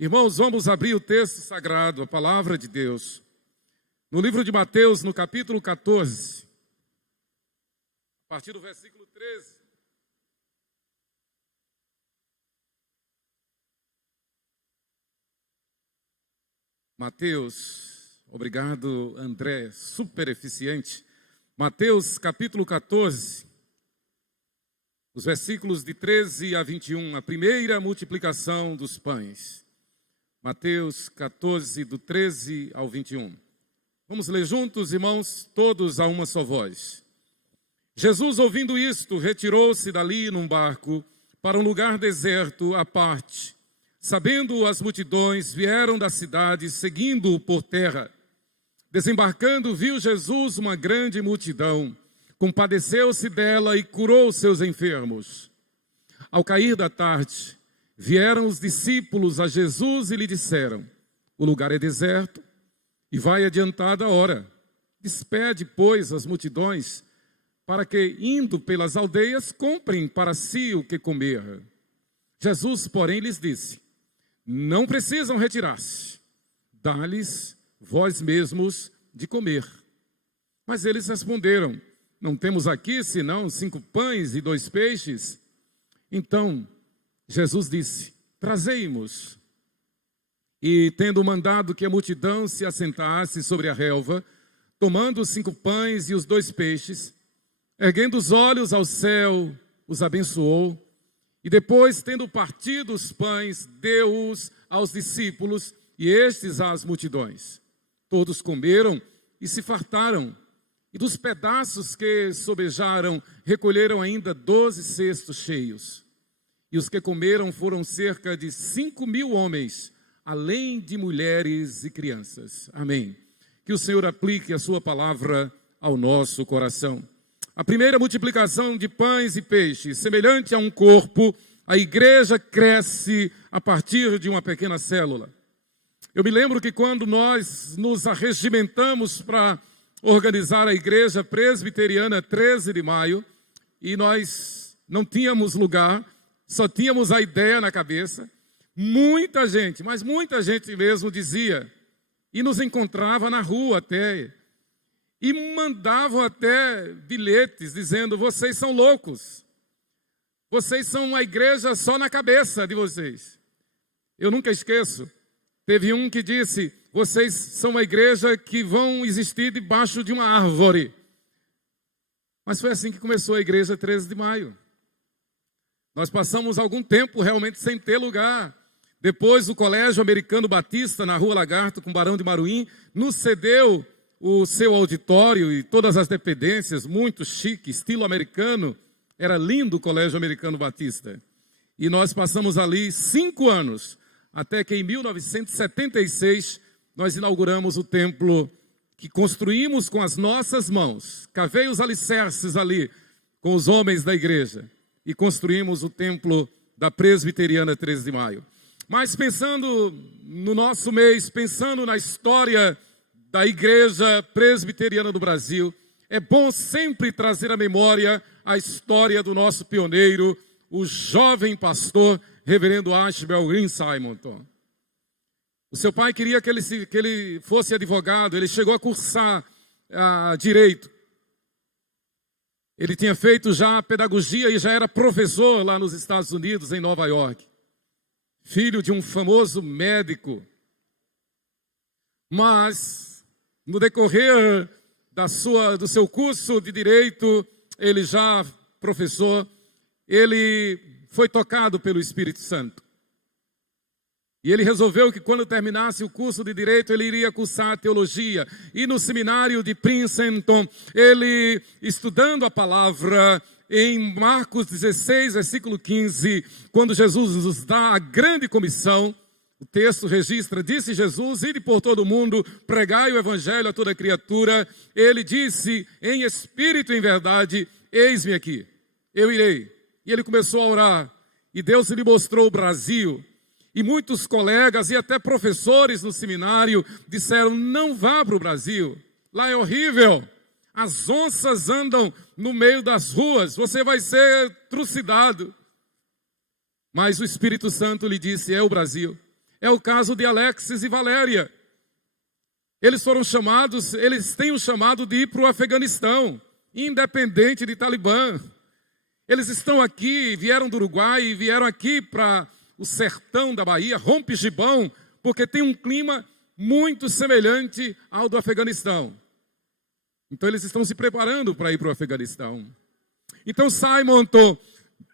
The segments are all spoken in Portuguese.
Irmãos, vamos abrir o texto sagrado, a palavra de Deus, no livro de Mateus, no capítulo 14, a partir do versículo 13. Mateus, obrigado André, super eficiente. Mateus capítulo 14, os versículos de 13 a 21, a primeira multiplicação dos pães. Mateus 14, do 13 ao 21. Vamos ler juntos, irmãos, todos a uma só voz. Jesus, ouvindo isto, retirou-se dali num barco para um lugar deserto à parte. Sabendo as multidões, vieram da cidade, seguindo-o por terra. Desembarcando, viu Jesus uma grande multidão. Compadeceu-se dela e curou seus enfermos. Ao cair da tarde, vieram os discípulos a Jesus e lhe disseram: o lugar é deserto e vai adiantada a hora. Despede, pois, as multidões, para que, indo pelas aldeias, comprem para si o que comer. Jesus, porém, lhes disse: não precisam retirar-se, dá-lhes vós mesmos de comer. Mas eles responderam: não temos aqui senão 5 pães e 2 peixes. Então Jesus disse: trazei-mos. E tendo mandado que a multidão se assentasse sobre a relva, tomando os 5 pães e os 2 peixes, erguendo os olhos ao céu, os abençoou. E depois, tendo partido os pães, deu-os aos discípulos e estes às multidões. Todos comeram e se fartaram. E dos pedaços que sobejaram, recolheram ainda 12 cestos cheios. E os que comeram foram cerca de 5.000 homens, além de mulheres e crianças. Amém. Que o Senhor aplique a sua palavra ao nosso coração. A primeira multiplicação de pães e peixes, semelhante a um corpo, a igreja cresce a partir de uma pequena célula. Eu me lembro que quando nós nos arregimentamos para organizar a igreja presbiteriana 13 de maio, e nós não tínhamos lugar, só tínhamos a ideia na cabeça, muita gente, mas muita gente mesmo dizia, e nos encontrava na rua até, e mandavam até bilhetes dizendo: vocês são loucos, vocês são uma igreja só na cabeça de vocês. Eu nunca esqueço, teve um que disse: vocês são uma igreja que vão existir debaixo de uma árvore. Mas foi assim que começou a igreja 13 de maio. Nós passamos algum tempo realmente sem ter lugar. Depois o Colégio Americano Batista, na Rua Lagarto, com Barão de Maruim, nos cedeu o seu auditório e todas as dependências, muito chique, estilo americano. Era lindo o Colégio Americano Batista. E nós passamos ali 5 anos, até que em 1976 nós inauguramos o templo que construímos com as nossas mãos. Cavei os alicerces ali com os homens da igreja e construímos o templo da Presbiteriana 13 de maio. Mas pensando no nosso mês, pensando na história da Igreja Presbiteriana do Brasil, é bom sempre trazer à memória a história do nosso pioneiro, o jovem pastor, reverendo Ashbel Green Simonton. O seu pai queria que ele fosse advogado, ele chegou a cursar direito. Ele tinha feito já pedagogia e já era professor lá nos Estados Unidos, em Nova York. Filho de um famoso médico. Mas, no decorrer do seu curso de direito, ele já professor, ele foi tocado pelo Espírito Santo. E ele resolveu que quando terminasse o curso de Direito, ele iria cursar Teologia. E no seminário de Princeton, ele, estudando a palavra, em Marcos 16, versículo 15, quando Jesus nos dá a grande comissão, o texto registra: disse Jesus: ide por todo o mundo, pregai o evangelho a toda criatura. Ele disse, em espírito e em verdade: eis-me aqui, eu irei. E ele começou a orar, e Deus lhe mostrou o Brasil. E muitos colegas e até professores no seminário disseram: não vá para o Brasil, lá é horrível. As onças andam no meio das ruas, você vai ser trucidado. Mas o Espírito Santo lhe disse: é o Brasil. É o caso de Alexis e Valéria. Eles têm o chamado de ir para o Afeganistão, independente de Talibã. Eles estão aqui, vieram do Uruguai e vieram aqui para o sertão da Bahia, Rompe-Gibão, porque tem um clima muito semelhante ao do Afeganistão. Então eles estão se preparando para ir para o Afeganistão. Então Simon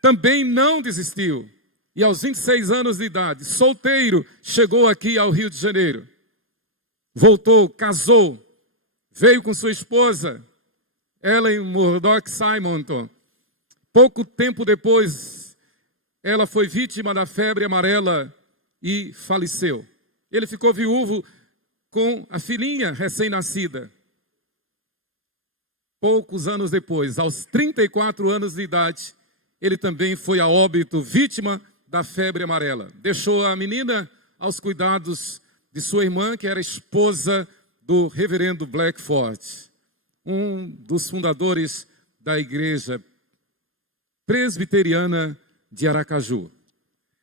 também não desistiu. E aos 26 anos de idade, solteiro, chegou aqui ao Rio de Janeiro. Voltou, casou, veio com sua esposa, Ellen Murdoch Simonton. Pouco tempo depois, ela foi vítima da febre amarela e faleceu. Ele ficou viúvo com a filhinha recém-nascida. Poucos anos depois, aos 34 anos de idade, ele também foi a óbito, vítima da febre amarela. Deixou a menina aos cuidados de sua irmã, que era esposa do reverendo Blackford, um dos fundadores da igreja presbiteriana de Aracaju.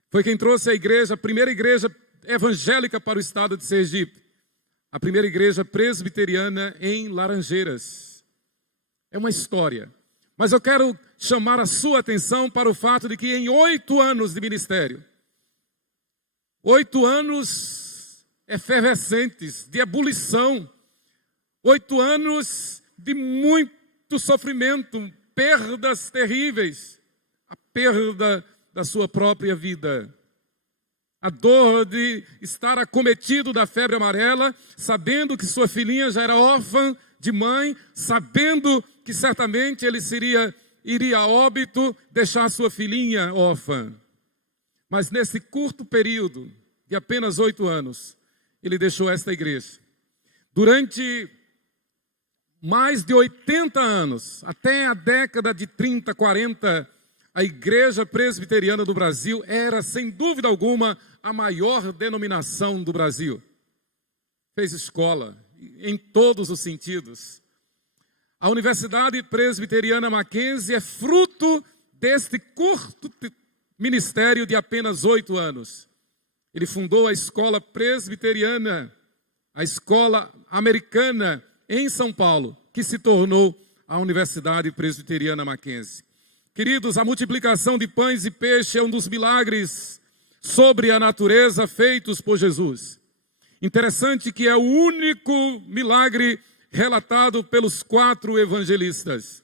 Foi quem trouxe a primeira igreja evangélica para o estado de Sergipe, a primeira igreja presbiteriana em Laranjeiras. É uma história. Mas eu quero chamar a sua atenção para o fato de que em 8 anos de ministério, 8 anos efervescentes, de ebulição, 8 anos de muito sofrimento, perdas terríveis, a perda da sua própria vida, a dor de estar acometido da febre amarela, sabendo que sua filhinha já era órfã de mãe, sabendo que certamente ele iria a óbito, deixar sua filhinha órfã. Mas nesse curto período de apenas 8 anos, ele deixou esta igreja. Durante mais de 80 anos, até a década de 30, 40, a igreja presbiteriana do Brasil era, sem dúvida alguma, a maior denominação do Brasil. Fez escola em todos os sentidos. A Universidade Presbiteriana Mackenzie é fruto deste curto ministério de apenas 8 anos. Ele fundou a escola presbiteriana, a escola americana em São Paulo, que se tornou a Universidade Presbiteriana Mackenzie. Queridos, a multiplicação de pães e peixe é um dos milagres sobre a natureza feitos por Jesus. Interessante que é o único milagre relatado pelos 4 evangelistas.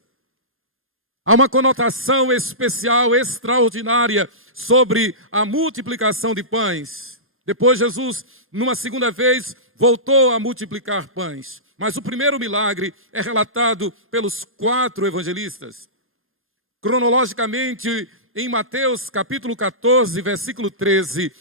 Há uma conotação especial, extraordinária, sobre a multiplicação de pães. Depois Jesus, numa segunda vez, voltou a multiplicar pães. Mas o primeiro milagre é relatado pelos 4 evangelistas. Cronologicamente, em Mateus capítulo 14, versículo 13,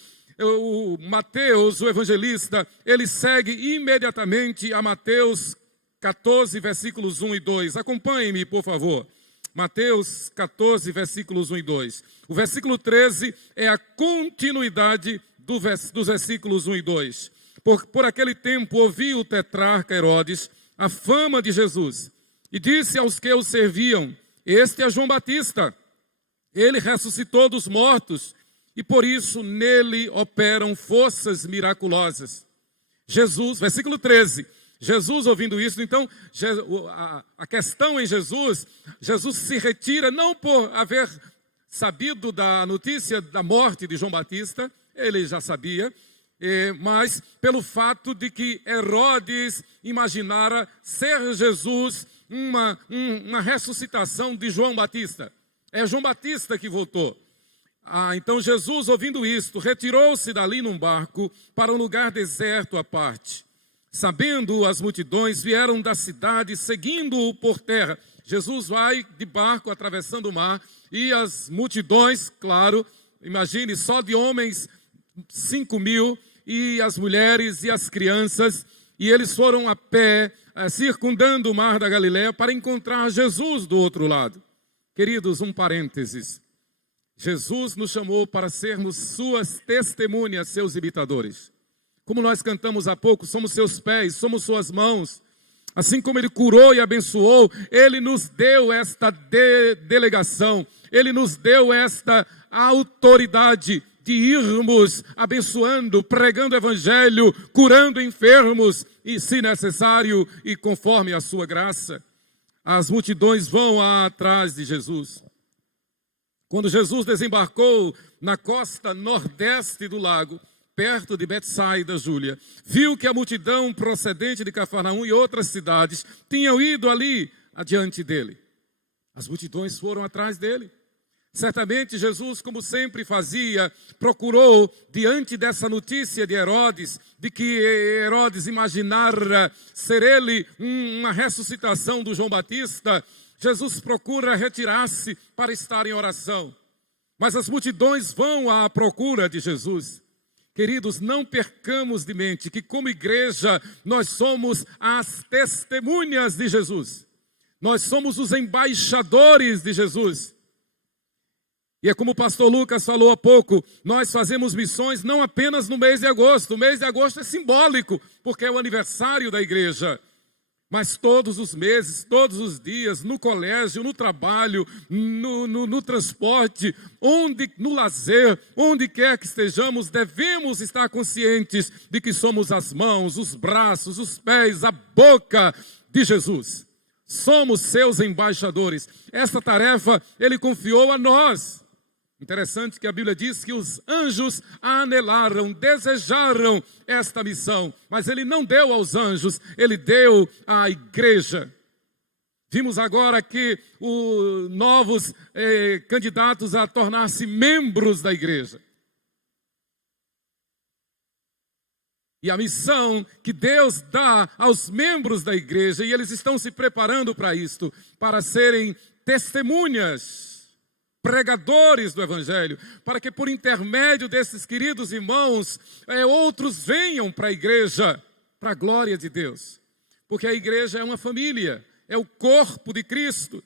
Mateus, o evangelista, ele segue imediatamente a Mateus 14, versículos 1 e 2. Acompanhe-me, por favor. Mateus 14, versículos 1 e 2. O versículo 13 é a continuidade dos versículos 1 e 2. Por aquele tempo ouviu o tetrarca Herodes a fama de Jesus e disse aos que o serviam: este é João Batista, ele ressuscitou dos mortos e por isso nele operam forças miraculosas. Jesus, versículo 13, Jesus ouvindo isso, então a questão em Jesus se retira não por haver sabido da notícia da morte de João Batista, ele já sabia, mas pelo fato de que Herodes imaginara ser Jesus uma ressuscitação de João Batista. É João Batista que voltou. Então Jesus, ouvindo isto, retirou-se dali num barco para um lugar deserto à parte. Sabendo as multidões, vieram da cidade, seguindo-o por terra. Jesus vai de barco atravessando o mar e as multidões, claro, imagine, só de homens 5.000 e as mulheres e as crianças, e eles foram a pé, circundando o mar da Galileia para encontrar Jesus do outro lado. Queridos, um parênteses. Jesus nos chamou para sermos suas testemunhas, seus imitadores. Como nós cantamos há pouco, somos seus pés, somos suas mãos. Assim como Ele curou e abençoou, Ele nos deu esta delegação, Ele nos deu esta autoridade de irmos abençoando, pregando o evangelho, curando enfermos, e se necessário, e conforme a sua graça. As multidões vão atrás de Jesus. Quando Jesus desembarcou na costa nordeste do lago, perto de Betsaida, Júlia, viu que a multidão procedente de Cafarnaum e outras cidades tinham ido ali adiante dele. As multidões foram atrás dele. Certamente Jesus, como sempre fazia, procurou, diante dessa notícia de Herodes, de que Herodes imaginara ser ele uma ressuscitação do João Batista, Jesus procura retirar-se para estar em oração. Mas as multidões vão à procura de Jesus. Queridos, não percamos de mente que como igreja nós somos as testemunhas de Jesus. Nós somos os embaixadores de Jesus. E é como o pastor Lucas falou há pouco, nós fazemos missões não apenas no mês de agosto. O mês de agosto é simbólico, porque é o aniversário da igreja. Mas todos os meses, todos os dias, no colégio, no trabalho, no transporte, no lazer, onde quer que estejamos, devemos estar conscientes de que somos as mãos, os braços, os pés, a boca de Jesus. Somos seus embaixadores. Essa tarefa ele confiou a nós. Interessante que a Bíblia diz que os anjos anelaram, desejaram esta missão, mas ele não deu aos anjos, ele deu à igreja. Vimos agora que novos candidatos a tornar-se membros da igreja. E a missão que Deus dá aos membros da igreja, e eles estão se preparando para isto, para serem testemunhas, pregadores do evangelho, para que por intermédio desses queridos irmãos, outros venham para a igreja, para a glória de Deus. Porque a igreja é uma família, é o corpo de Cristo.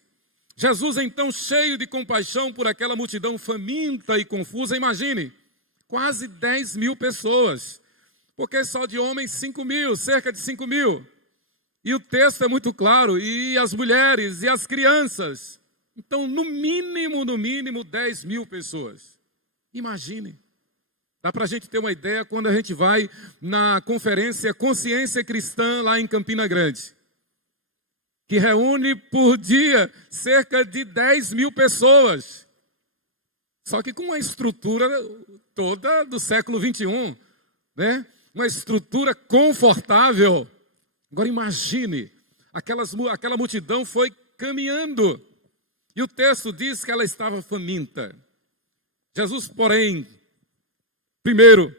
Jesus então, cheio de compaixão por aquela multidão faminta e confusa, imagine, quase 10 mil pessoas, porque só de homens 5 mil, cerca de 5 mil. E o texto é muito claro, e as mulheres e as crianças. Então, no mínimo, 10 mil pessoas. Imagine. Dá para a gente ter uma ideia quando a gente vai na conferência Consciência Cristã lá em Campina Grande, que reúne por dia cerca de 10 mil pessoas. Só que com uma estrutura toda do século 21, né? Uma estrutura confortável. Agora imagine, aquela multidão foi caminhando. E o texto diz que ela estava faminta. Jesus, porém, primeiro,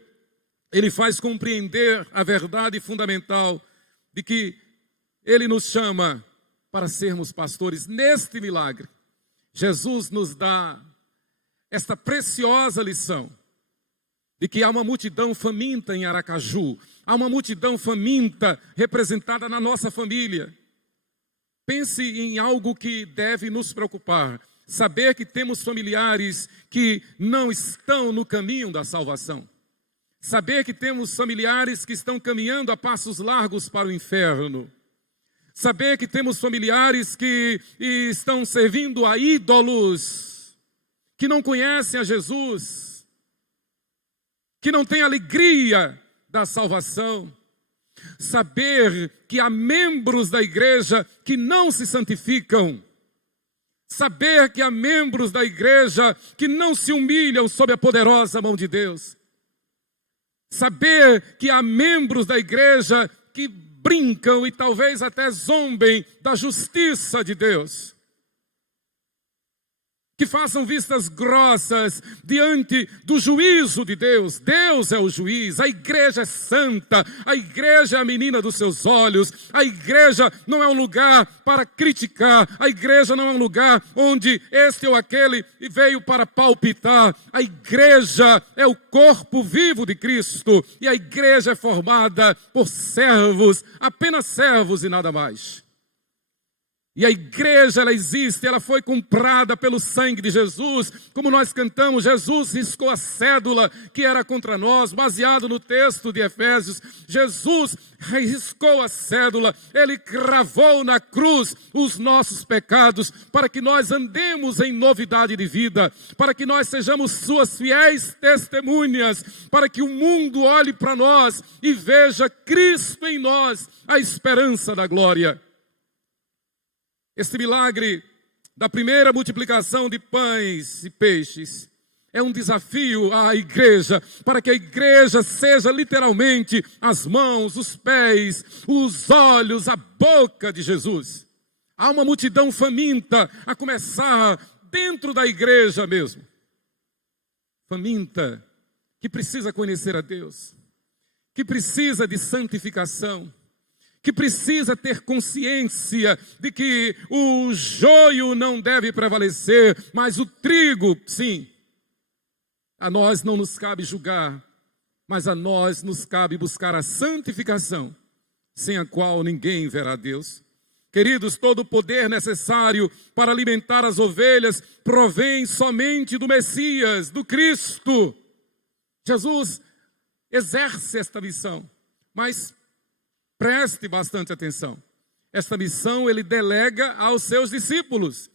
ele faz compreender a verdade fundamental de que ele nos chama para sermos pastores. Neste milagre, Jesus nos dá esta preciosa lição de que há uma multidão faminta em Aracaju, há uma multidão faminta representada na nossa família. Pense em algo que deve nos preocupar, saber que temos familiares que não estão no caminho da salvação, saber que temos familiares que estão caminhando a passos largos para o inferno, saber que temos familiares que estão servindo a ídolos, que não conhecem a Jesus, que não têm alegria da salvação. Saber que há membros da igreja que não se santificam. Saber que há membros da igreja que não se humilham sob a poderosa mão de Deus. Saber que há membros da igreja que brincam e talvez até zombem da justiça de Deus. Que façam vistas grossas diante do juízo de Deus. Deus é o juiz, a igreja é santa, a igreja é a menina dos seus olhos, a igreja não é um lugar para criticar, a igreja não é um lugar onde este ou aquele veio para palpitar, a igreja é o corpo vivo de Cristo, e a igreja é formada por servos, apenas servos e nada mais. E a igreja, ela existe, ela foi comprada pelo sangue de Jesus. Como nós cantamos, Jesus riscou a cédula que era contra nós, baseado no texto de Efésios. Jesus riscou a cédula, Ele cravou na cruz os nossos pecados, para que nós andemos em novidade de vida, para que nós sejamos suas fiéis testemunhas, para que o mundo olhe para nós e veja Cristo em nós, a esperança da glória. Este milagre da primeira multiplicação de pães e peixes é um desafio à igreja, para que a igreja seja literalmente as mãos, os pés, os olhos, a boca de Jesus. Há uma multidão faminta, a começar dentro da igreja mesmo. Faminta, que precisa conhecer a Deus, que precisa de santificação, que precisa ter consciência de que o joio não deve prevalecer, mas o trigo, sim. A nós não nos cabe julgar, mas a nós nos cabe buscar a santificação, sem a qual ninguém verá Deus. Queridos, todo o poder necessário para alimentar as ovelhas provém somente do Messias, do Cristo. Jesus exerce esta missão, mas preste bastante atenção. Esta missão ele delega aos seus discípulos.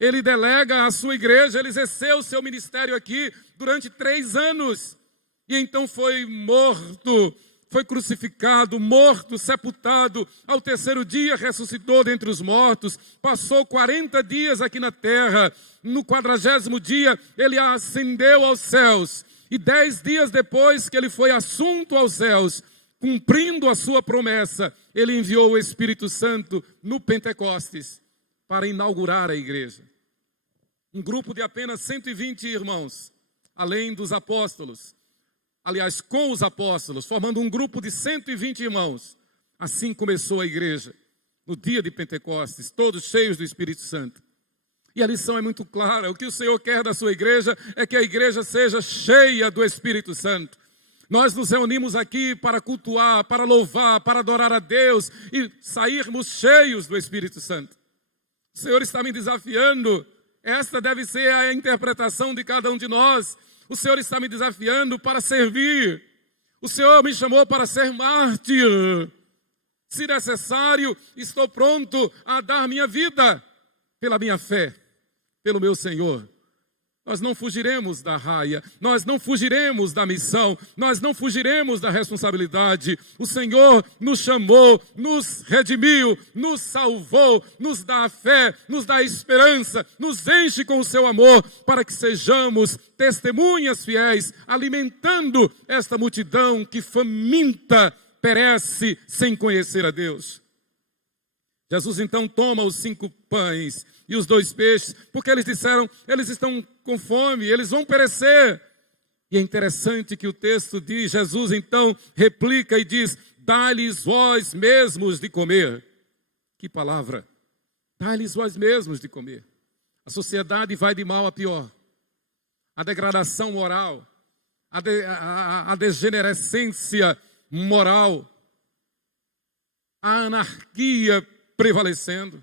Ele delega à sua igreja. Ele exerceu o seu ministério aqui durante 3 anos. E então foi morto, foi crucificado, morto, sepultado. Ao 3º dia ressuscitou dentre os mortos. Passou 40 dias aqui na terra. No 40º dia ele ascendeu aos céus. E 10 dias depois que ele foi assunto aos céus, cumprindo a sua promessa, ele enviou o Espírito Santo no Pentecostes para inaugurar a igreja. Um grupo de apenas 120 irmãos, além dos apóstolos. Aliás, com os apóstolos, formando um grupo de 120 irmãos. Assim começou a igreja, no dia de Pentecostes, todos cheios do Espírito Santo. E a lição é muito clara. O que o Senhor quer da sua igreja é que a igreja seja cheia do Espírito Santo. Nós nos reunimos aqui para cultuar, para louvar, para adorar a Deus e sairmos cheios do Espírito Santo. O Senhor está me desafiando. Esta deve ser a interpretação de cada um de nós. O Senhor está me desafiando para servir. O Senhor me chamou para ser mártir. Se necessário, estou pronto a dar minha vida pela minha fé, pelo meu Senhor. Nós não fugiremos da raia, nós não fugiremos da missão, nós não fugiremos da responsabilidade. O Senhor nos chamou, nos redimiu, nos salvou, nos dá a fé, nos dá a esperança, nos enche com o seu amor, para que sejamos testemunhas fiéis, alimentando esta multidão que faminta, perece sem conhecer a Deus. Jesus então toma os 5 pães e os 2 peixes, porque eles disseram, eles estão com fome, eles vão perecer. E é interessante que o texto diz, Jesus então replica e diz, dá-lhes vós mesmos de comer. Que palavra! Dá-lhes vós mesmos de comer. A sociedade vai de mal a pior. A degradação moral, a degenerescência moral, a anarquia prevalecendo.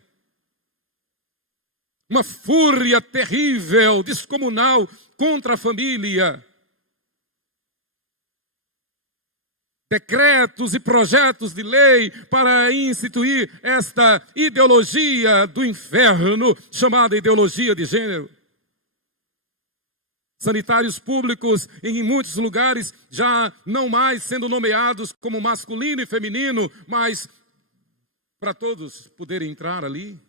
Uma fúria terrível, descomunal contra a família. Decretos e projetos de lei para instituir esta ideologia do inferno, chamada ideologia de gênero. Sanitários públicos em muitos lugares já não mais sendo nomeados como masculino e feminino, mas para todos poderem entrar ali.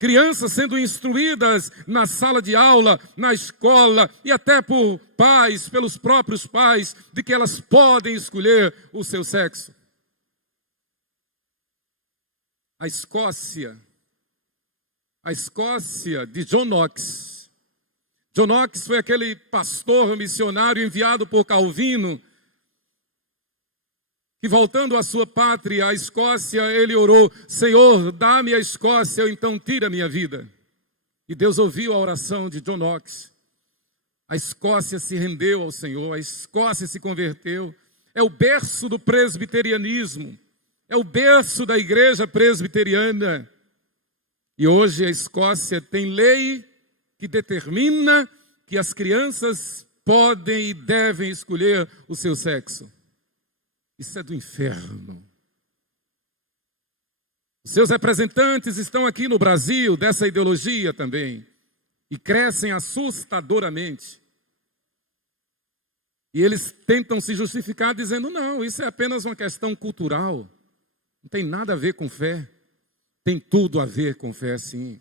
Crianças sendo instruídas na sala de aula, na escola e até por pais, pelos próprios pais, de que elas podem escolher o seu sexo. A Escócia de John Knox. John Knox foi aquele pastor missionário enviado por Calvino, e voltando à sua pátria, a Escócia, ele orou, Senhor, dá-me a Escócia, ou então tira a minha vida. E Deus ouviu a oração de John Knox. A Escócia se rendeu ao Senhor, a Escócia se converteu. É o berço do presbiterianismo, é o berço da igreja presbiteriana. E hoje a Escócia tem lei que determina que as crianças podem e devem escolher o seu sexo. Isso é do inferno. Os seus representantes estão aqui no Brasil, dessa ideologia também, e crescem assustadoramente. E eles tentam se justificar dizendo, não, isso é apenas uma questão cultural. Não tem nada a ver com fé. Tem tudo a ver com fé, sim.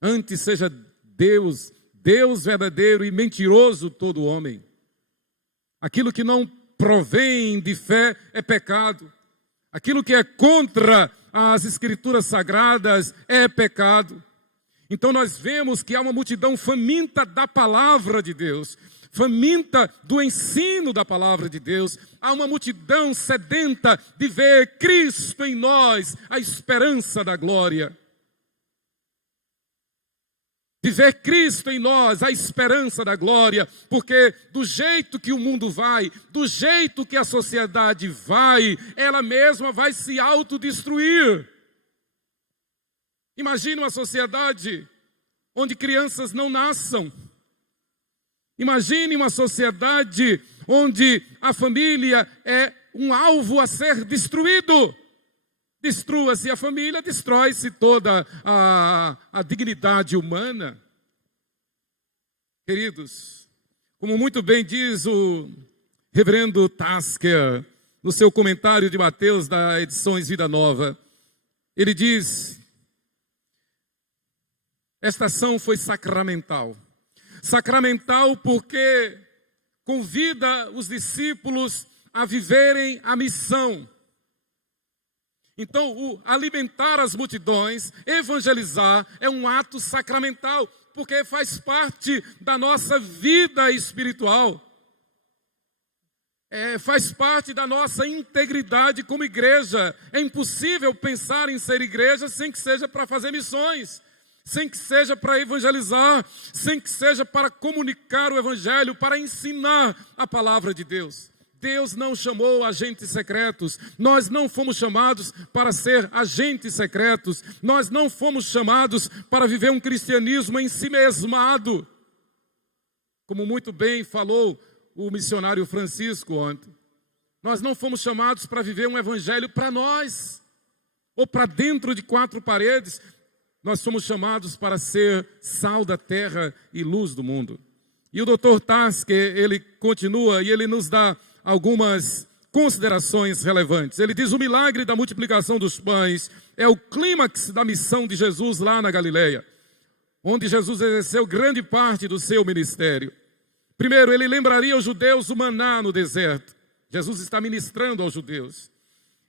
Antes seja Deus verdadeiro e mentiroso todo homem. Aquilo que não provém de fé é pecado. Aquilo que é contra as Escrituras Sagradas é pecado. Então nós vemos que há uma multidão faminta da palavra de Deus, faminta do ensino da palavra de Deus. Há uma multidão sedenta de ver Cristo em nós, a esperança da glória. De ver Cristo em nós, a esperança da glória, porque do jeito que o mundo vai, do jeito que a sociedade vai, ela mesma vai se autodestruir. Imagine uma sociedade onde crianças não nasçam. Imagine uma sociedade onde a família é um alvo a ser destruído. Destrua-se a família, destrói-se toda a dignidade humana. Queridos, como muito bem diz o reverendo Tasker, no seu comentário de Mateus da Edições Vida Nova, ele diz, esta ação foi sacramental. Sacramental porque convida os discípulos a viverem a missão. Então, o alimentar as multidões, evangelizar, é um ato sacramental, porque faz parte da nossa vida espiritual. Faz parte da nossa integridade como igreja. É impossível pensar em ser igreja sem que seja para fazer missões, sem que seja para evangelizar, sem que seja para comunicar o evangelho, para ensinar a palavra de Deus. Deus não chamou agentes secretos, nós não fomos chamados para ser agentes secretos, nós não fomos chamados para viver um cristianismo em si mesmado. Como muito bem falou o missionário Francisco ontem, nós não fomos chamados para viver um evangelho para nós, ou para dentro de quatro paredes, nós somos chamados para ser sal da terra e luz do mundo. E o Dr. Tasker, ele continua e ele nos dá algumas considerações relevantes. Ele diz, o milagre da multiplicação dos pães é o clímax da missão de Jesus lá na Galileia, onde Jesus exerceu grande parte do seu ministério. Primeiro, ele lembraria aos judeus o maná no deserto. Jesus está ministrando aos judeus.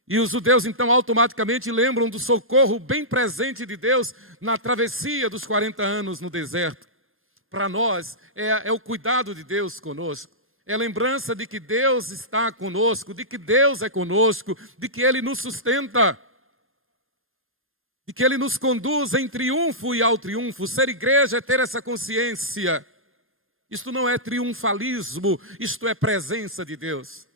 E os judeus, então, automaticamente lembram do socorro bem presente de Deus na travessia dos 40 anos no deserto. Para nós, é o cuidado de Deus conosco. É a lembrança de que Deus está conosco, de que Deus é conosco, de que Ele nos sustenta, de que Ele nos conduz em triunfo e ao triunfo. Ser igreja é ter essa consciência. Isto não é triunfalismo, isto é presença de Deus.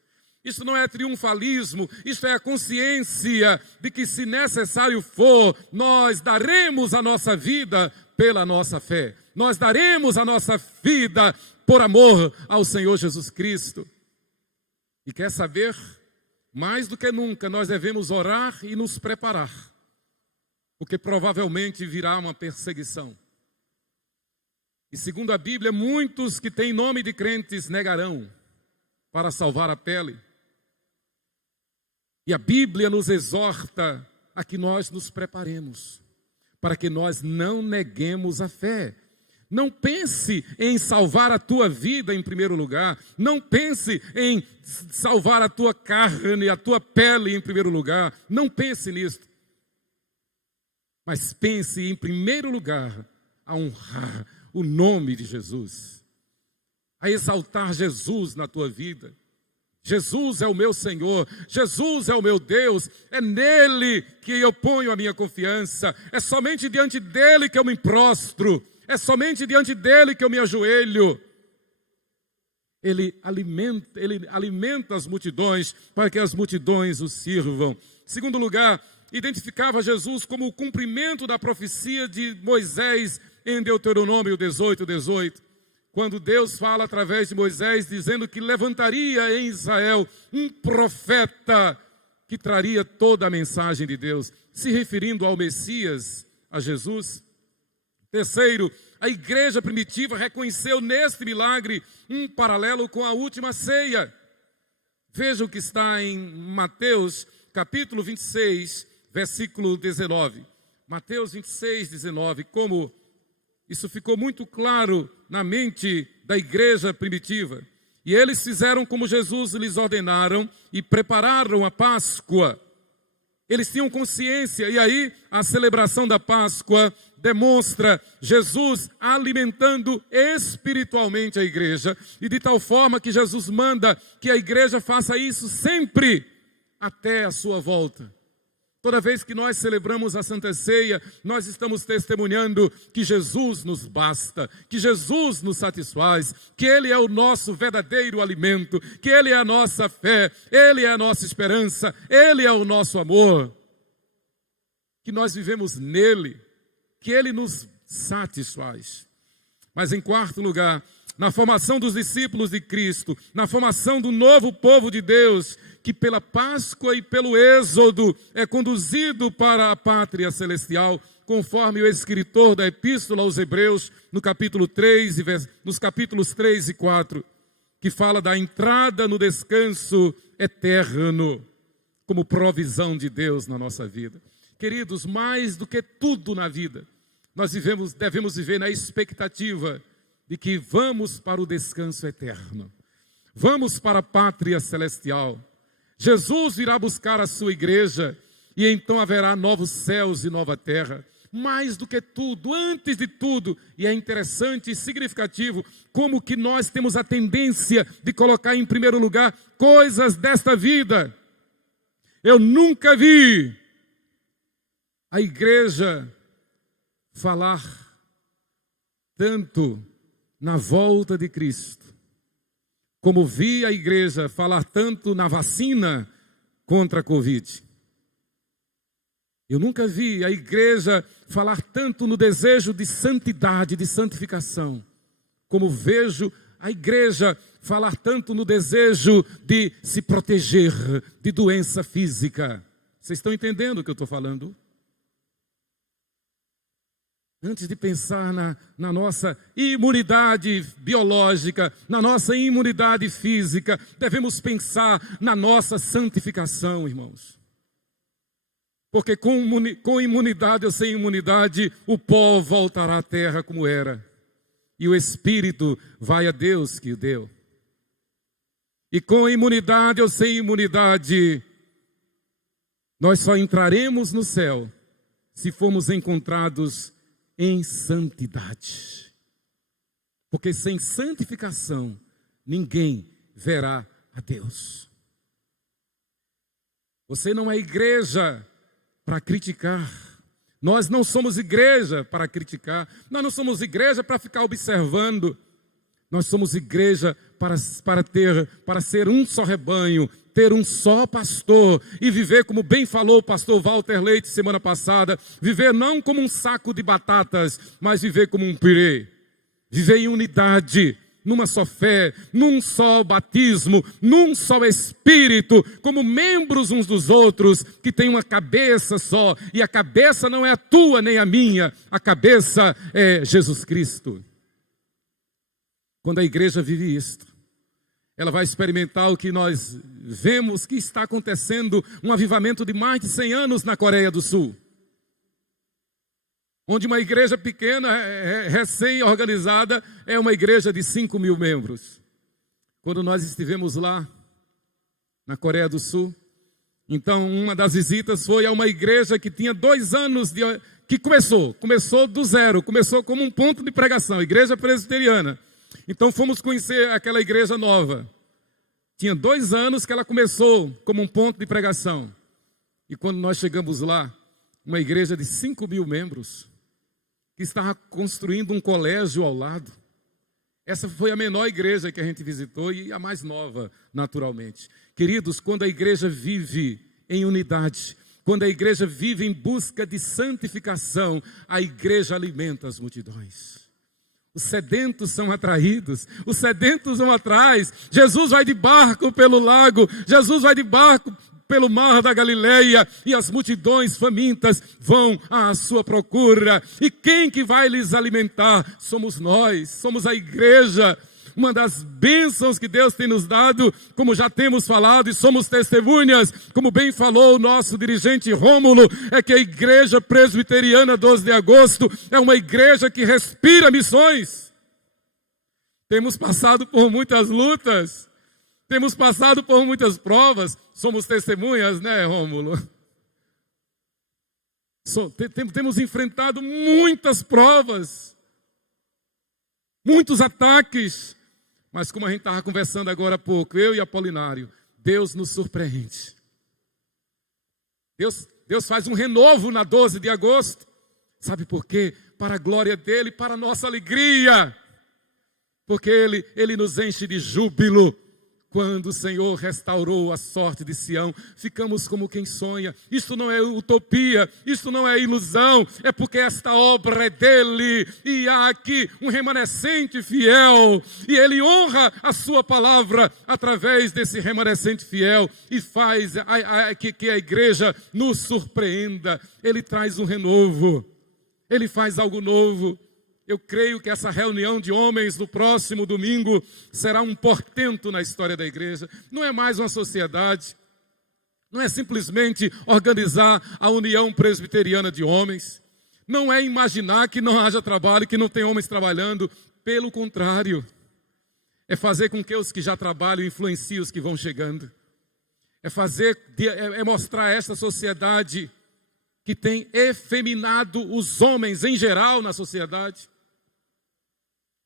Isto não é triunfalismo, isto é a consciência de que, se necessário for, nós daremos a nossa vida pela nossa fé. Nós daremos a nossa vida por amor ao Senhor Jesus Cristo. E quer saber? Mais do que nunca, nós devemos orar e nos preparar, porque provavelmente virá uma perseguição. E segundo a Bíblia, muitos que têm nome de crentes negarão para salvar a pele. E a Bíblia nos exorta a que nós nos preparemos, para que nós não neguemos a fé. Não pense em salvar a tua vida em primeiro lugar. Não pense em salvar a tua carne, a tua pele em primeiro lugar. Não pense nisso. Mas pense em primeiro lugar a honrar o nome de Jesus, a exaltar Jesus na tua vida. Jesus é o meu Senhor, Jesus é o meu Deus, é nele que eu ponho a minha confiança, é somente diante dele que eu me prostro, é somente diante dele que eu me ajoelho. Ele alimenta as multidões para que as multidões o sirvam. Em segundo lugar, identificava Jesus como o cumprimento da profecia de Moisés em Deuteronômio 18:18. Quando Deus fala através de Moisés, dizendo que levantaria em Israel um profeta que traria toda a mensagem de Deus, se referindo ao Messias, a Jesus. Terceiro, a igreja primitiva reconheceu neste milagre um paralelo com a última ceia. Veja o que está em Mateus, capítulo 26, versículo 19. Mateus 26, 19, como isso ficou muito claro na mente da igreja primitiva. E eles fizeram como Jesus lhes ordenaram e prepararam a Páscoa. Eles tinham consciência, e aí a celebração da Páscoa demonstra Jesus alimentando espiritualmente a igreja, e de tal forma que Jesus manda que a igreja faça isso sempre até a sua volta. Toda vez que nós celebramos a Santa Ceia, nós estamos testemunhando que Jesus nos basta, que Jesus nos satisfaz, que Ele é o nosso verdadeiro alimento, que Ele é a nossa fé, Ele é a nossa esperança, Ele é o nosso amor, que nós vivemos nele, que Ele nos satisfaz. Mas em quarto lugar, na formação dos discípulos de Cristo, na formação do novo povo de Deus, que pela Páscoa e pelo Êxodo é conduzido para a pátria celestial, conforme o escritor da Epístola aos Hebreus, no capítulo 3, nos capítulos 3 e 4, que fala da entrada no descanso eterno, como provisão de Deus na nossa vida. Queridos, mais do que tudo na vida, nós devemos viver na expectativa de que vamos para o descanso eterno. Vamos para a pátria celestial. Jesus irá buscar a sua igreja e então haverá novos céus e nova terra. Mais do que tudo, antes de tudo, e é interessante e significativo como que nós temos a tendência de colocar em primeiro lugar coisas desta vida. Eu nunca vi a igreja falar tanto na volta de Cristo, como vi a igreja falar tanto na vacina contra a Covid. Eu nunca vi a igreja falar tanto no desejo de santidade, de santificação, como vejo a igreja falar tanto no desejo de se proteger de doença física. Vocês estão entendendo o que eu estou falando? Antes de pensar na nossa imunidade biológica, na nossa imunidade física, devemos pensar na nossa santificação, irmãos. Porque com imunidade ou sem imunidade, o pó voltará à terra como era. E o Espírito vai a Deus que o deu. E com imunidade ou sem imunidade, nós só entraremos no céu se formos encontrados em santidade. Porque sem santificação, ninguém verá a Deus. Você não é igreja para criticar. Nós não somos igreja para criticar. Nós não somos igreja para ficar observando. Nós somos igreja para ser um só rebanho, ter um só pastor e viver como bem falou o pastor Walter Leite semana passada, viver não como um saco de batatas, mas viver como um pirê, viver em unidade, numa só fé, num só batismo, num só Espírito, como membros uns dos outros, que tem uma cabeça só, e a cabeça não é a tua nem a minha, a cabeça é Jesus Cristo. Quando a igreja vive isto, ela vai experimentar o que nós vemos que está acontecendo, um avivamento de mais de 100 anos na Coreia do Sul. Onde uma igreja pequena, recém-organizada, é uma igreja de 5.000 membros. Quando nós estivemos lá, na Coreia do Sul, então uma das visitas foi a uma igreja que tinha 2 anos, que começou do zero, começou como um ponto de pregação, igreja presbiteriana. Então fomos conhecer aquela igreja nova. Tinha 2 anos que ela começou como um ponto de pregação. E quando nós chegamos lá, uma igreja de 5.000 membros, que estava construindo um colégio ao lado. Essa foi a menor igreja que a gente visitou e a mais nova, naturalmente. Queridos, quando a igreja vive em unidade, Quando a igreja vive em busca de santificação, a igreja alimenta as multidões. Os sedentos são atraídos, os sedentos vão atrás. Jesus vai de barco pelo lago, Jesus vai de barco pelo mar da Galileia, e as multidões famintas vão à sua procura. E quem que vai lhes alimentar? Somos nós, somos a igreja. Uma das bênçãos que Deus tem nos dado, como já temos falado e somos testemunhas, como bem falou o nosso dirigente Rômulo, é que a Igreja Presbiteriana 12 de Agosto é uma igreja que respira missões. Temos passado por muitas lutas, temos passado por muitas provas, somos testemunhas, né, Rômulo? Temos enfrentado muitas provas, muitos ataques. Mas como a gente estava conversando agora há pouco, eu e Apolinário, Deus nos surpreende. Deus faz um renovo na 12 de agosto. Sabe por quê? Para a glória dele, para a nossa alegria. Porque ele nos enche de júbilo. Quando o Senhor restaurou a sorte de Sião, ficamos como quem sonha. Isto não é utopia, isto não é ilusão, é porque esta obra é dele, e há aqui um remanescente fiel, e ele honra a sua palavra através desse remanescente fiel, e faz que a igreja nos surpreenda. Ele traz um renovo, ele faz algo novo. Eu creio que essa reunião de homens no próximo domingo será um portento na história da igreja. Não é mais uma sociedade, não é simplesmente organizar a União Presbiteriana de Homens, não é imaginar que não haja trabalho, que não tem homens trabalhando. Pelo contrário, é fazer com que os que já trabalham influenciem os que vão chegando. É mostrar a esta sociedade que tem efeminado os homens em geral na sociedade.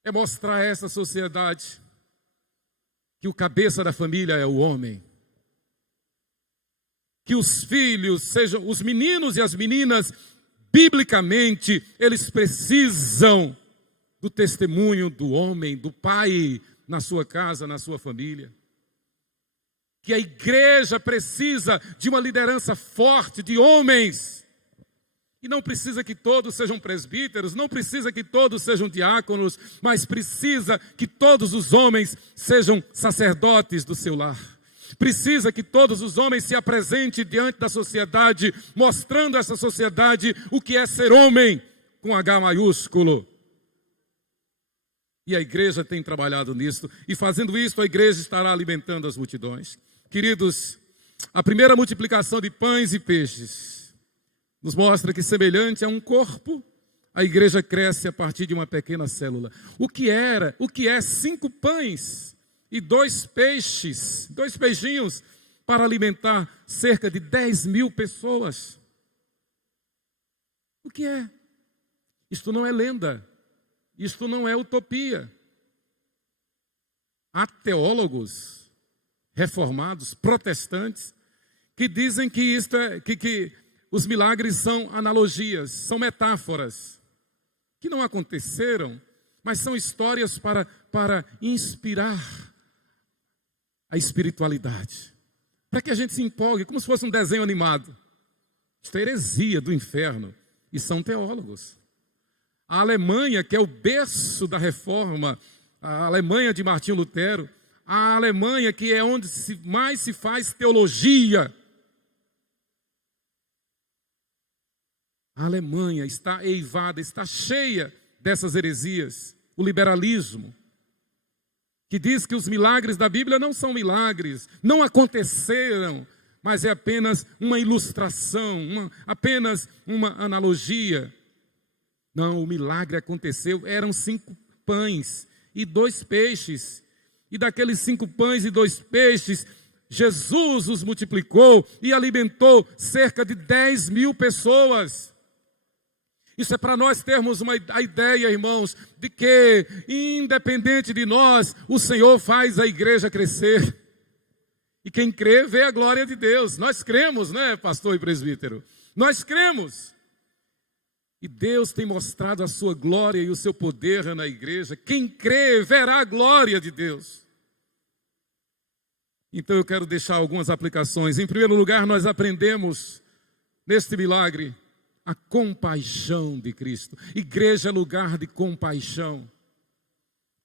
É mostrar a essa sociedade que o cabeça da família é o homem. Que os filhos, sejam os meninos e as meninas, biblicamente, eles precisam do testemunho do homem, do pai, na sua casa, na sua família. Que a igreja precisa de uma liderança forte de homens. E não precisa que todos sejam presbíteros, não precisa que todos sejam diáconos, mas precisa que todos os homens sejam sacerdotes do seu lar. Precisa que todos os homens se apresentem diante da sociedade, mostrando a essa sociedade o que é ser homem, com H maiúsculo. E a igreja tem trabalhado nisso, e fazendo isso a igreja estará alimentando as multidões. Queridos, a primeira multiplicação de pães e peixes nos mostra que, semelhante a um corpo, a igreja cresce a partir de uma pequena célula. O que é 5 pães e 2 peixes, 2 peixinhos, para alimentar cerca de 10.000 pessoas? O que é? Isto não é lenda, isto não é utopia. Há teólogos reformados, protestantes, que dizem que isto que os milagres são analogias, são metáforas, que não aconteceram, mas são histórias para inspirar a espiritualidade, para que a gente se empolgue, como se fosse um desenho animado. Isto é heresia do inferno, e são teólogos. A Alemanha, que é o berço da reforma, a Alemanha de Martinho Lutero, a Alemanha que é onde mais se faz teologia, a Alemanha está eivada, está cheia dessas heresias. O liberalismo, que diz que os milagres da Bíblia não são milagres, não aconteceram, mas é apenas uma ilustração, apenas uma analogia. Não, o milagre aconteceu, eram 5 pães e 2 peixes. E daqueles 5 pães e 2 peixes, Jesus os multiplicou e alimentou cerca de 10.000 pessoas. Isso é para nós termos a ideia, irmãos, de que, independente de nós, o Senhor faz a igreja crescer. E quem crê, vê a glória de Deus. Nós cremos, né, pastor e presbítero? Nós cremos. E Deus tem mostrado a sua glória e o seu poder na igreja. Quem crê, verá a glória de Deus. Então eu quero deixar algumas aplicações. Em primeiro lugar, nós aprendemos neste milagre a compaixão de Cristo. Igreja é lugar de compaixão.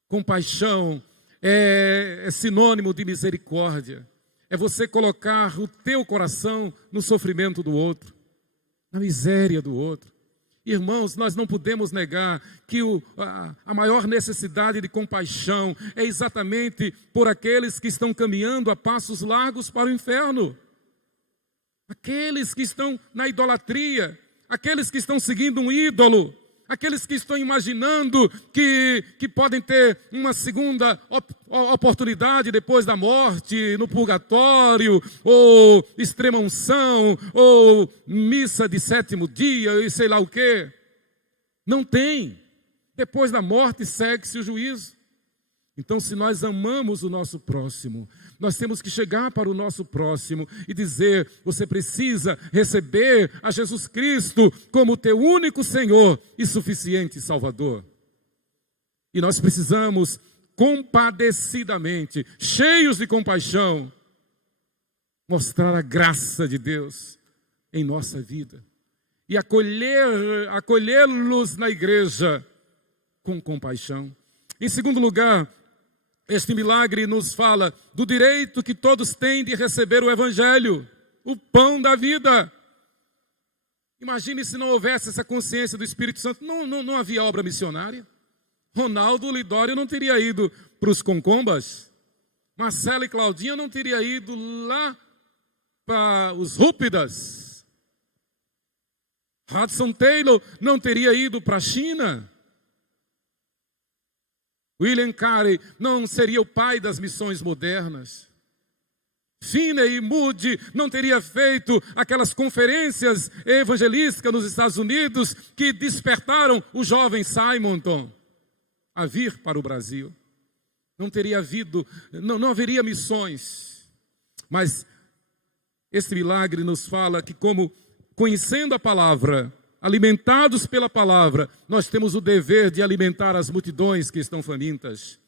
Compaixão é sinônimo de misericórdia. É você colocar o teu coração no sofrimento do outro, na miséria do outro. Irmãos, nós não podemos negar que a maior necessidade de compaixão é exatamente por aqueles que estão caminhando a passos largos para o inferno. Aqueles que estão na idolatria, aqueles que estão seguindo um ídolo, aqueles que estão imaginando que podem ter uma segunda oportunidade depois da morte, no purgatório, ou extrema unção, ou missa de 7º dia, e sei lá o quê. Não tem. Depois da morte segue-se o juízo. Então, se nós amamos o nosso próximo, nós temos que chegar para o nosso próximo e dizer: você precisa receber a Jesus Cristo como teu único Senhor e suficiente Salvador. E nós precisamos, compadecidamente, cheios de compaixão, mostrar a graça de Deus em nossa vida e acolhê-los na igreja com compaixão. Em segundo lugar, este milagre nos fala do direito que todos têm de receber o Evangelho, o pão da vida. Imagine se não houvesse essa consciência do Espírito Santo, não havia obra missionária. Ronaldo Lidório não teria ido para os Concombas, Marcelo e Claudinha não teria ido lá para os Rúpidas, Hudson Taylor não teria ido para a China, William Carey não seria o pai das missões modernas. Finney Moody não teria feito aquelas conferências evangelísticas nos Estados Unidos que despertaram o jovem Simonton a vir para o Brasil. Não teria havido, não haveria missões. Mas este milagre nos fala que, como conhecendo a palavra, alimentados pela palavra, nós temos o dever de alimentar as multidões que estão famintas.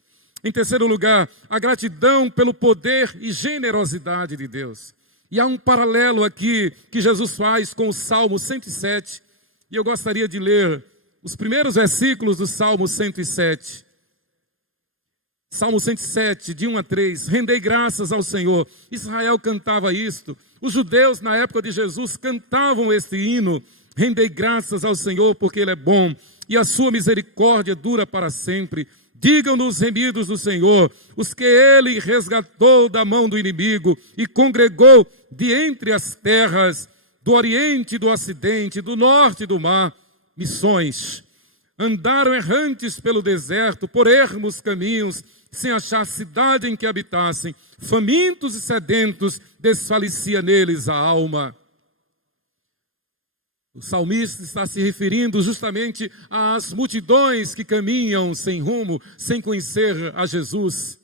Em terceiro lugar, a gratidão pelo poder e generosidade de Deus. E há um paralelo aqui que Jesus faz com o Salmo 107. E eu gostaria de ler os primeiros versículos do Salmo 107. Salmo 107, de 1 a 3. Rendei graças ao Senhor. Israel cantava isto. Os judeus, na época de Jesus, cantavam este hino. Rendei graças ao Senhor, porque Ele é bom, e a sua misericórdia dura para sempre. Digam-nos os remidos do Senhor, os que Ele resgatou da mão do inimigo, e congregou de entre as terras, do oriente e do ocidente, do norte e do mar, missões. Andaram errantes pelo deserto, por ermos caminhos, sem achar cidade em que habitassem. Famintos e sedentos, desfalecia neles a alma. O salmista está se referindo justamente às multidões que caminham sem rumo, sem conhecer a Jesus.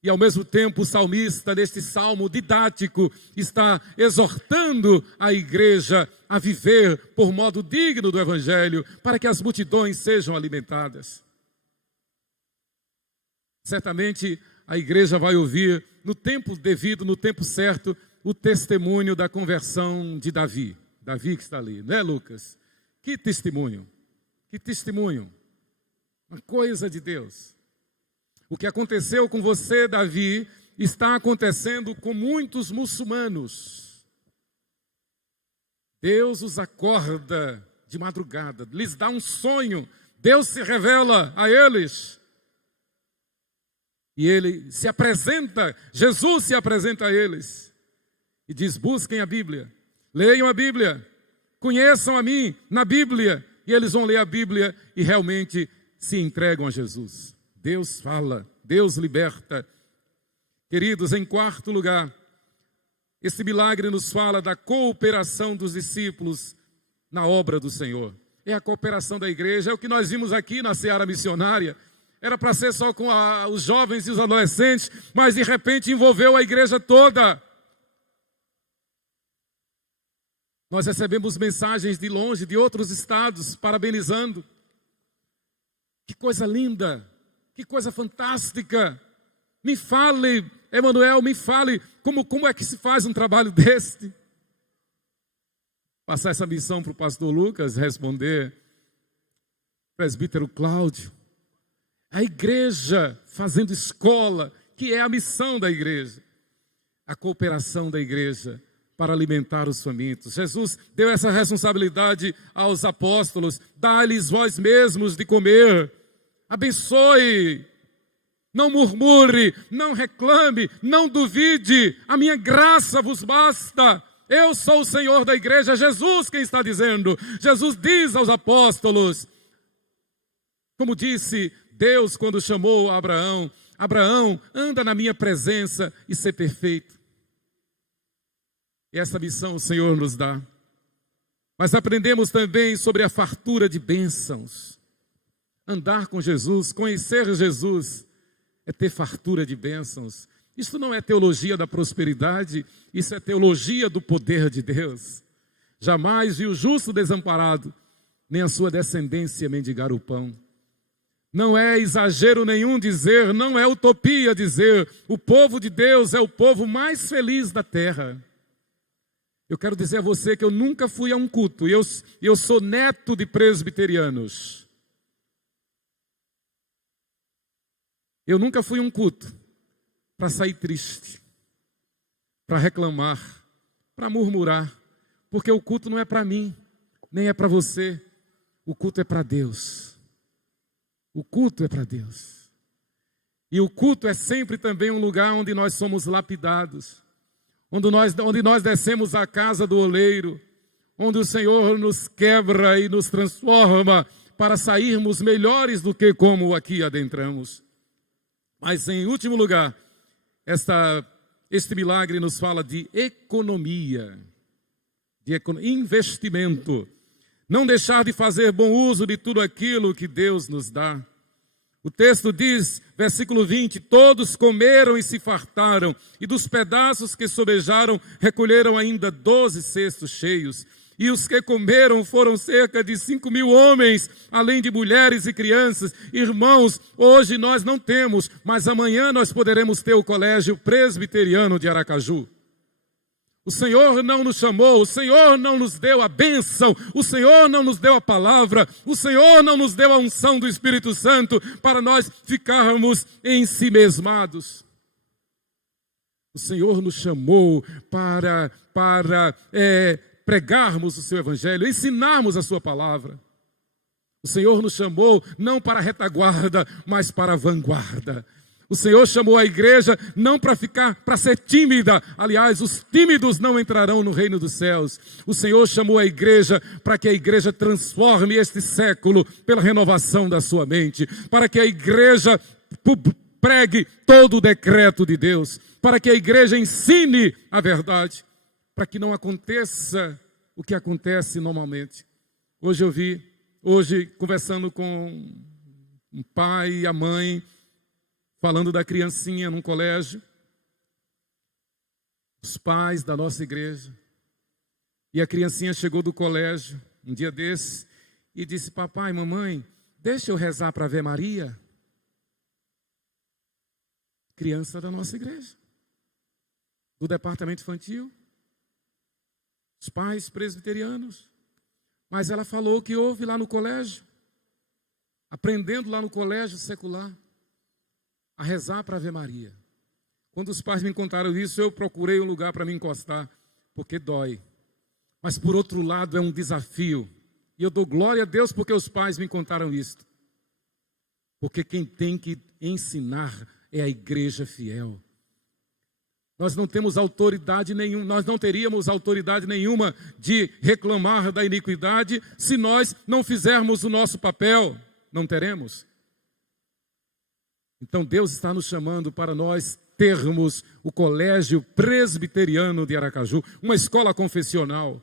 E ao mesmo tempo o salmista, neste salmo didático, está exortando a igreja a viver por modo digno do Evangelho, para que as multidões sejam alimentadas. Certamente a igreja vai ouvir, no tempo devido, no tempo certo, o testemunho da conversão de Davi. Davi que está ali, né, Lucas? Que testemunho, que testemunho. Uma coisa de Deus. O que aconteceu com você, Davi, está acontecendo com muitos muçulmanos. Deus os acorda de madrugada, lhes dá um sonho, Deus se revela a eles. E Ele se apresenta, Jesus se apresenta a eles. E diz: busquem a Bíblia. Leiam a Bíblia, conheçam a mim na Bíblia, e eles vão ler a Bíblia e realmente se entregam a Jesus. Deus fala, Deus liberta. Queridos, em quarto lugar, esse milagre nos fala da cooperação dos discípulos na obra do Senhor. É a cooperação da igreja, é o que nós vimos aqui na Seara Missionária. Era para ser só com os jovens e os adolescentes, mas de repente envolveu a igreja toda. Nós recebemos mensagens de longe, de outros estados, parabenizando. Que coisa linda, que coisa fantástica. Me fale, Emanuel, me fale, como é que se faz um trabalho deste? passar essa missão para o pastor Lucas responder. Presbítero Cláudio, a igreja fazendo escola, que é a missão da igreja, a cooperação da igreja para alimentar os famintos. Jesus deu essa responsabilidade aos apóstolos: dá-lhes vós mesmos de comer, abençoe, não murmure, não reclame, não duvide, a minha graça vos basta. Eu sou o Senhor da igreja. Jesus quem está dizendo. Jesus diz aos apóstolos, como disse Deus quando chamou Abraão: Abraão, anda na minha presença e ser perfeito. E essa missão o Senhor nos dá. Mas aprendemos também sobre a fartura de bênçãos. Andar com Jesus, conhecer Jesus, é ter fartura de bênçãos. Isso não é teologia da prosperidade, isso é teologia do poder de Deus. Jamais vi o justo desamparado, nem a sua descendência mendigar o pão. Não é exagero nenhum dizer, não é utopia dizer, o povo de Deus é o povo mais feliz da terra. Eu quero dizer a você que eu nunca fui a um culto, e eu sou neto de presbiterianos. Eu nunca fui a um culto para sair triste, para reclamar, para murmurar, porque o culto não é para mim, nem é para você, o culto é para Deus. O culto é para Deus. E o culto é sempre também um lugar onde nós somos lapidados, onde nós descemos à casa do oleiro, onde o Senhor nos quebra e nos transforma para sairmos melhores do que como aqui adentramos. Mas em último lugar, este milagre nos fala de economia, de investimento. Não deixar de fazer bom uso de tudo aquilo que Deus nos dá. O texto diz, versículo 20, todos comeram e se fartaram, e dos pedaços que sobejaram, recolheram ainda 12 cestos cheios. E os que comeram foram cerca de 5.000 homens, além de mulheres e crianças. Irmãos, hoje nós não temos, mas amanhã nós poderemos ter o colégio presbiteriano de Aracaju. O Senhor não nos chamou, o Senhor não nos deu a bênção, o Senhor não nos deu a palavra, o Senhor não nos deu a unção do Espírito Santo para nós ficarmos ensimesmados. O Senhor nos chamou para pregarmos o seu evangelho, ensinarmos a sua palavra. O Senhor nos chamou não para a retaguarda, mas para a vanguarda. O Senhor chamou a igreja não para ser tímida. Aliás, os tímidos não entrarão no reino dos céus. O Senhor chamou a igreja para que a igreja transforme este século pela renovação da sua mente. Para que a igreja pregue todo o decreto de Deus. Para que a igreja ensine a verdade. Para que não aconteça o que acontece normalmente. Hoje conversando com o pai e a mãe, falando da criancinha num colégio, os pais da nossa igreja, e a criancinha chegou do colégio, um dia desses, e disse, papai, mamãe, deixa eu rezar para Ave Maria. Criança da nossa igreja, do departamento infantil, os pais presbiterianos, mas ela falou que houve lá no colégio, aprendendo lá no colégio secular, a rezar para a Ave Maria. Quando os pais me contaram isso, eu procurei um lugar para me encostar, porque dói. Mas por outro lado é um desafio. E eu dou glória a Deus porque os pais me contaram isso. Porque quem tem que ensinar é a igreja fiel. Nós não temos autoridade nenhuma, nós não teríamos autoridade nenhuma de reclamar da iniquidade se nós não fizermos o nosso papel. Não teremos. Então Deus está nos chamando para nós termos o colégio presbiteriano de Aracaju, uma escola confessional.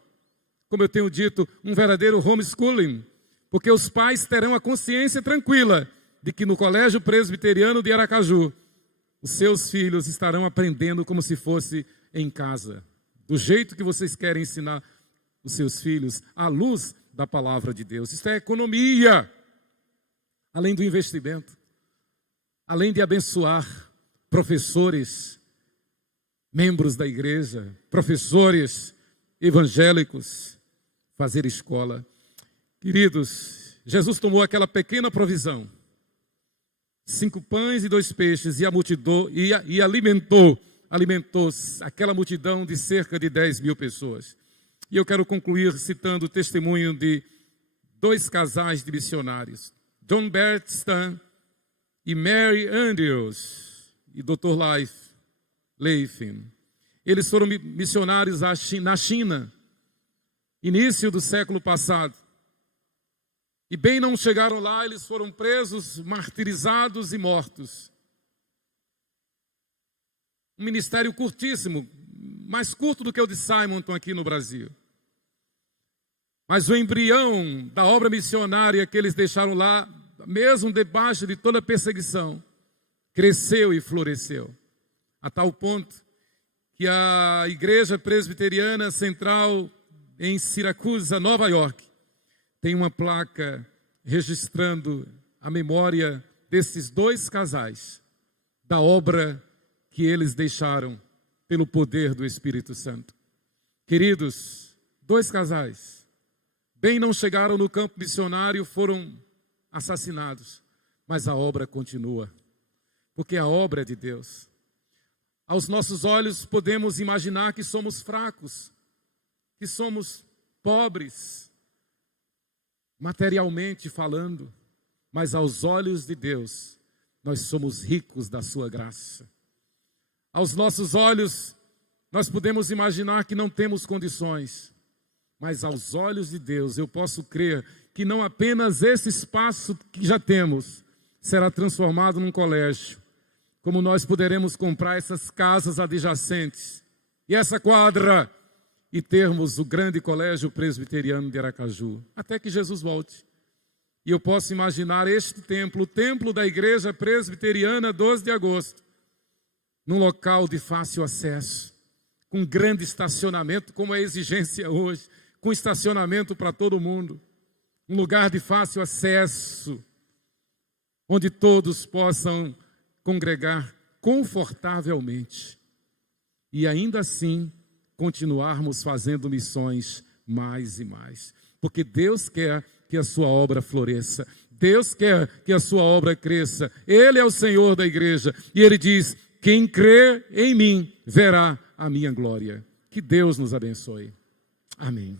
Como eu tenho dito, um verdadeiro homeschooling, porque os pais terão a consciência tranquila de que no colégio presbiteriano de Aracaju, os seus filhos estarão aprendendo como se fosse em casa, do jeito que vocês querem ensinar os seus filhos, à luz da palavra de Deus. Isso é economia, além do investimento. Além de abençoar professores, membros da igreja, professores evangélicos, fazer escola. Queridos, Jesus tomou aquela pequena provisão, 5 pães e 2 peixes, e alimentou aquela multidão de cerca de 10.000 pessoas. E eu quero concluir citando o testemunho de 2 casais de missionários, John Bertstan e Mary Andrews, e Dr. Leifin. Eles foram missionários na China, início do século passado. E bem não chegaram lá, eles foram presos, martirizados e mortos. Um ministério curtíssimo, mais curto do que o de Simonton aqui no Brasil. Mas o embrião da obra missionária que eles deixaram lá, mesmo debaixo de toda a perseguição, cresceu e floresceu. A tal ponto que a Igreja Presbiteriana Central em Siracusa, Nova York, tem uma placa registrando a memória desses 2 casais, da obra que eles deixaram pelo poder do Espírito Santo. Queridos, 2 casais, bem não chegaram no campo missionário, foram assassinados, mas a obra continua, porque a obra é de Deus. Aos nossos olhos podemos imaginar que somos fracos, que somos pobres, materialmente falando, mas aos olhos de Deus, nós somos ricos da sua graça. Aos nossos olhos, nós podemos imaginar que não temos condições, mas aos olhos de Deus, eu posso crer que não apenas esse espaço que já temos será transformado num colégio, como nós poderemos comprar essas casas adjacentes e essa quadra e termos o grande colégio presbiteriano de Aracaju, até que Jesus volte. E eu posso imaginar este templo, o templo da Igreja Presbiteriana 12 de agosto, num local de fácil acesso, com grande estacionamento, como é a exigência hoje, com estacionamento para todo mundo, um lugar de fácil acesso, onde todos possam congregar confortavelmente e ainda assim continuarmos fazendo missões mais e mais, porque Deus quer que a sua obra floresça, Deus quer que a sua obra cresça. Ele é o Senhor da igreja e Ele diz: quem crê em mim verá a minha glória. Que Deus nos abençoe. Amém.